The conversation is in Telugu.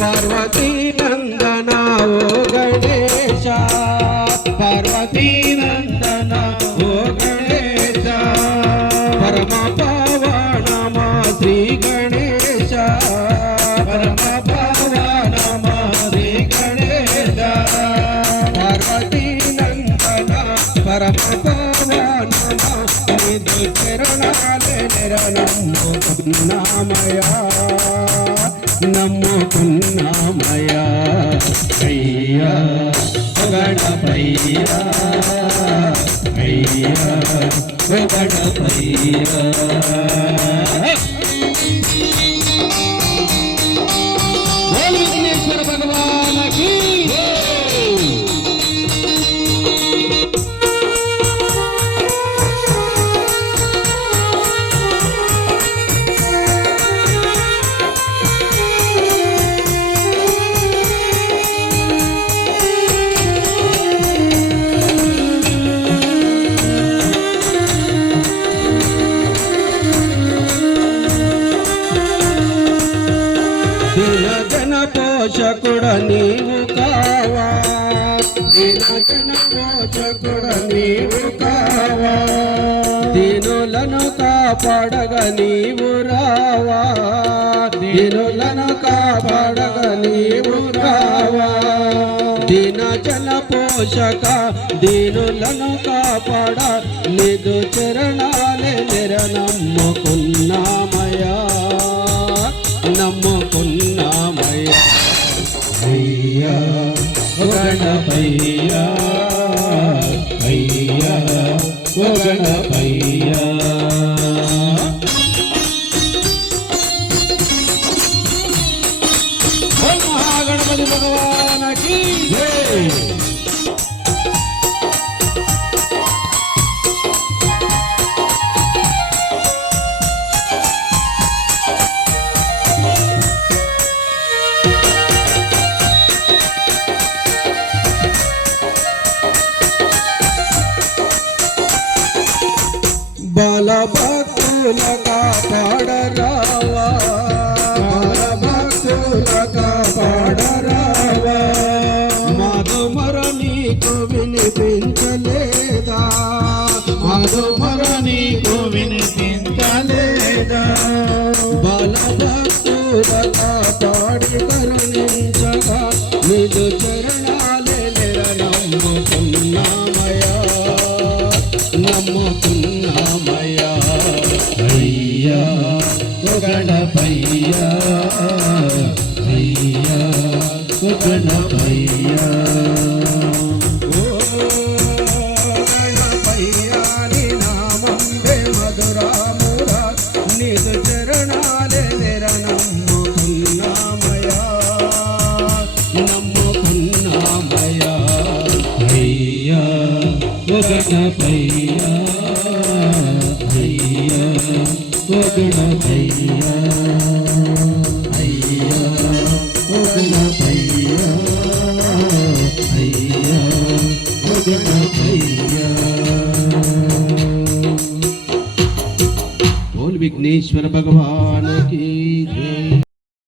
पार्वती नंदना ओ गणेश, पार्वती नंदना ओ गणेश, परम पावन मा श्री गणेश, परम पावन मा श्री गणेश, पार्वती नंदना परम पावन मा निधु चरणाले निरनमो पुन्नामया, नमो पुन्नामया अय्या गणपय्या, अय्या गणपय्या। बोल विघ्नेश्वर भगवान की పోషకుడ నీవు కావా, దీనజన పోషకుడ నీవు కావా, దీనులను కాపాడగ నీవు రావా, దీనులను కాపాడగ నీవు రావా, దీనజన పోషక దీనులను కాపాడ నిధు చరణాలే నిరనమ్ముకున్నామయా, నమ్ముకున్నామయ్యా అయ్యా గణపయ్యా, అయ్యా గణపయ్యా। మహాగణపతి భగవానకి జై। బాల భక్తుల కాపాడరావా, బాల భక్తుల కాపాడరావా, మధుమర నీకు వినిపించలేదా, మధుమర నీకు వినిపించలేదా, బాల భక్తుల కాపాడి కరుణించగా నిధు చరణాలే నిరనమ్ముకున్నామయా, నమ్ముకున్నామయ్యా అయ్యా గణపయ్యా, అయ్యా గణపయ్యా। ఓ గణపయ్యా నీ నామంబే మధురామురా, నిధు చరణాలే నిరనమ్ముకున్నామయ్యా, నమ్ముకున్నామయ్యా అయ్యా గణపయ్యా, అయ్యా గణపయ్యా, అయ్యా గణపయ్యా, అయ్యా గణపయ్యా। बोल विघ्नेश्वर भगवान।